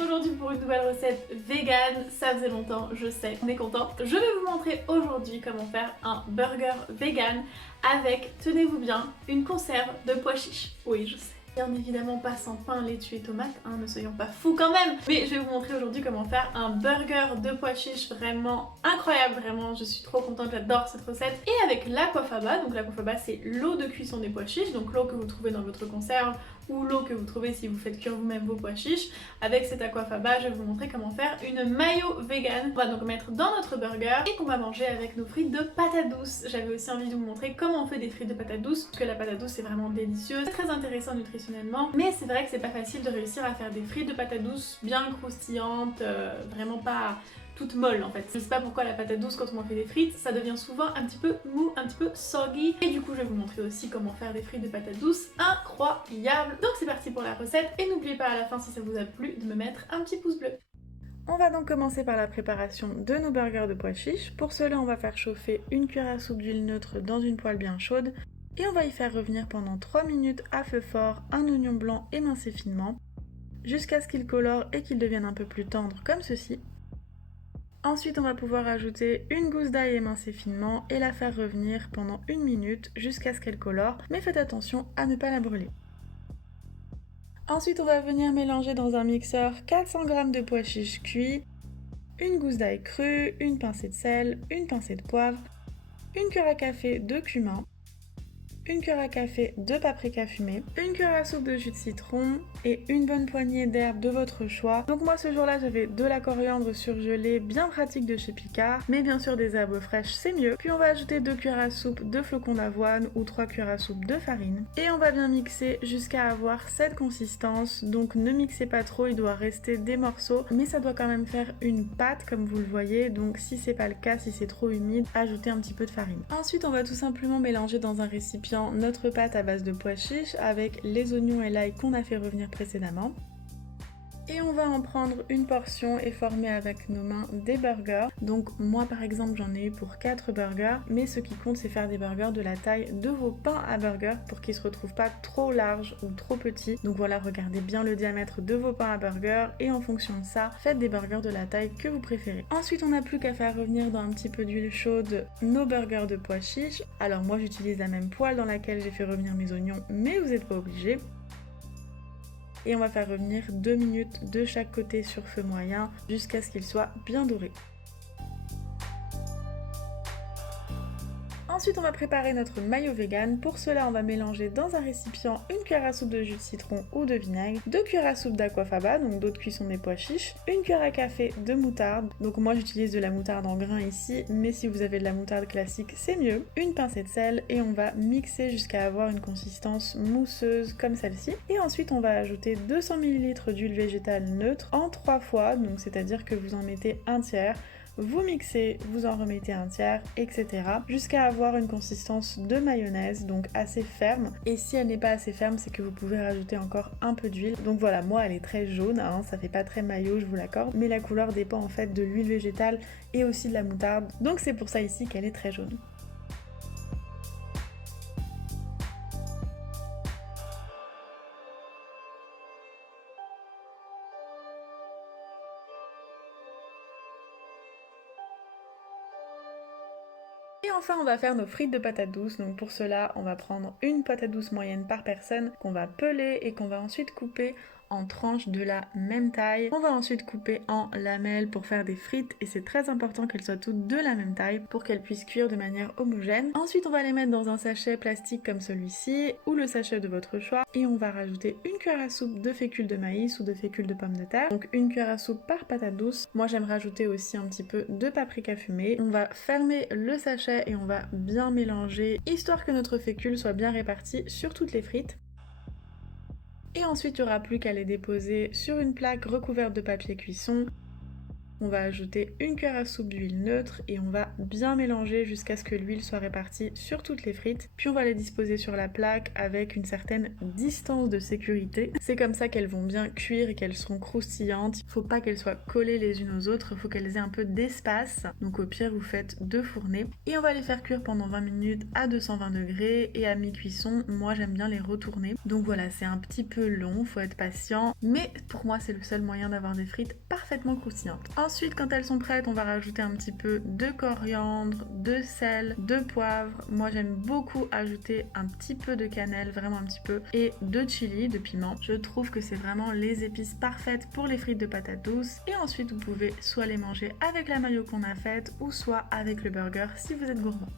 retrouve aujourd'hui pour une nouvelle recette vegan. Ça faisait longtemps, je sais, on est content. Je vais vous montrer aujourd'hui comment faire un burger vegan avec, tenez-vous bien, une conserve de pois chiches. Oui, je sais. Bien évidemment pas sans pain, laitue et tomates, hein, ne soyons pas fous quand même. Mais je vais vous montrer aujourd'hui comment faire un burger de pois chiches vraiment incroyable, vraiment je suis trop contente, j'adore cette recette. Et avec l'aquafaba, donc l'aquafaba c'est l'eau de cuisson des pois chiches, donc l'eau que vous trouvez dans votre conserve ou l'eau que vous trouvez si vous faites cuire vous-même vos pois chiches. Avec cette aquafaba, je vais vous montrer comment faire une mayo vegan. On va donc mettre dans notre burger et qu'on va manger avec nos frites de patates douces. J'avais aussi envie de vous montrer comment on fait des frites de patates douces, parce que la patate douce c'est vraiment délicieux, c'est très intéressant nutritionnellement, mais c'est vrai que c'est pas facile de réussir à faire des frites de patates douces bien croustillantes, vraiment pas toute molle en fait. Je sais pas pourquoi la patate douce quand on en fait des frites, ça devient souvent un petit peu mou, un petit peu soggy. Et du coup je vais vous montrer aussi comment faire des frites de patates douces incroyables. Donc c'est parti pour la recette et n'oubliez pas à la fin si ça vous a plu de me mettre un petit pouce bleu. On va donc commencer par la préparation de nos burgers de pois chiches. Pour cela on va faire chauffer une cuillère à soupe d'huile neutre dans une poêle bien chaude et on va y faire revenir pendant 3 minutes à feu fort un oignon blanc émincé finement jusqu'à ce qu'il colore et qu'il devienne un peu plus tendre comme ceci. Ensuite, on va pouvoir ajouter une gousse d'ail émincée finement et la faire revenir pendant 1 minute jusqu'à ce qu'elle colore, mais faites attention à ne pas la brûler. Ensuite, on va venir mélanger dans un mixeur 400 g de pois chiches cuits, une gousse d'ail crue, une pincée de sel, une pincée de poivre, une cuillère à café de cumin, une cuillère à café de paprika fumé, une cuillère à soupe de jus de citron et une bonne poignée d'herbes de votre choix. Donc moi ce jour-là j'avais de la coriandre surgelée, bien pratique de chez Picard, mais bien sûr des herbes fraîches c'est mieux. Puis on va ajouter 2 cuillères à soupe de flocons d'avoine ou 3 cuillères à soupe de farine. Et on va bien mixer jusqu'à avoir cette consistance, donc ne mixez pas trop, il doit rester des morceaux, mais ça doit quand même faire une pâte comme vous le voyez, donc si c'est pas le cas, si c'est trop humide, ajoutez un petit peu de farine. Ensuite on va tout simplement mélanger dans un récipient notre pâte à base de pois chiches avec les oignons et l'ail qu'on a fait revenir précédemment. Et on va en prendre une portion et former avec nos mains des burgers. Donc moi par exemple j'en ai eu pour 4 burgers, mais ce qui compte c'est faire des burgers de la taille de vos pains à burger pour qu'ils se retrouvent pas trop larges ou trop petits. Donc voilà, regardez bien le diamètre de vos pains à burger et en fonction de ça, faites des burgers de la taille que vous préférez. Ensuite on n'a plus qu'à faire revenir dans un petit peu d'huile chaude nos burgers de pois chiches. Alors moi j'utilise la même poêle dans laquelle j'ai fait revenir mes oignons, mais vous n'êtes pas obligé. Et on va faire revenir 2 minutes de chaque côté sur feu moyen jusqu'à ce qu'ils soient bien dorés. Ensuite on va préparer notre mayo vegan. Pour cela on va mélanger dans un récipient une cuillère à soupe de jus de citron ou de vinaigre, 2 cuillères à soupe d'aquafaba, donc d'eau de cuisson des pois chiches, une cuillère à café de moutarde, donc moi j'utilise de la moutarde en grains ici, mais si vous avez de la moutarde classique c'est mieux, une pincée de sel et on va mixer jusqu'à avoir une consistance mousseuse comme celle-ci. Et ensuite on va ajouter 200 ml d'huile végétale neutre en 3 fois, donc c'est-à-dire que vous en mettez un tiers, vous mixez, vous en remettez un tiers, etc. jusqu'à avoir une consistance de mayonnaise, donc assez ferme. Et si elle n'est pas assez ferme, c'est que vous pouvez rajouter encore un peu d'huile. Donc voilà, moi elle est très jaune, hein, ça fait pas très mayo, je vous l'accorde, mais la couleur dépend en fait de l'huile végétale et aussi de la moutarde. Donc c'est pour ça ici qu'elle est très jaune. Et enfin on va faire nos frites de patates douces, donc pour cela on va prendre une patate douce moyenne par personne qu'on va peler et qu'on va ensuite couper en tranches de la même taille. On va ensuite couper en lamelles pour faire des frites et c'est très important qu'elles soient toutes de la même taille pour qu'elles puissent cuire de manière homogène. Ensuite on va les mettre dans un sachet plastique comme celui-ci ou le sachet de votre choix et on va rajouter une cuillère à soupe de fécule de maïs ou de fécule de pommes de terre, donc une cuillère à soupe par patate douce. Moi j'aime rajouter aussi un petit peu de paprika fumé. On va fermer le sachet et on va bien mélanger histoire que notre fécule soit bien répartie sur toutes les frites. Et ensuite, il n'y aura plus qu'à les déposer sur une plaque recouverte de papier cuisson. On va ajouter une cuillère à soupe d'huile neutre et on va bien mélanger jusqu'à ce que l'huile soit répartie sur toutes les frites. Puis on va les disposer sur la plaque avec une certaine distance de sécurité. C'est comme ça qu'elles vont bien cuire et qu'elles seront croustillantes. Faut pas qu'elles soient collées les unes aux autres, faut qu'elles aient un peu d'espace. Donc au pire vous faites 2 fournées. Et on va les faire cuire pendant 20 minutes à 220 degrés et à mi-cuisson, moi j'aime bien les retourner. Donc voilà, c'est un petit peu long, faut être patient. Mais pour moi c'est le seul moyen d'avoir des frites parfaitement croustillantes. Ensuite quand elles sont prêtes, on va rajouter un petit peu de coriandre, de sel, de poivre. Moi j'aime beaucoup ajouter un petit peu de cannelle, vraiment un petit peu, et de chili, de piment. Je trouve que c'est vraiment les épices parfaites pour les frites de patates douces. Et ensuite vous pouvez soit les manger avec la mayo qu'on a faite ou soit avec le burger si vous êtes gourmand.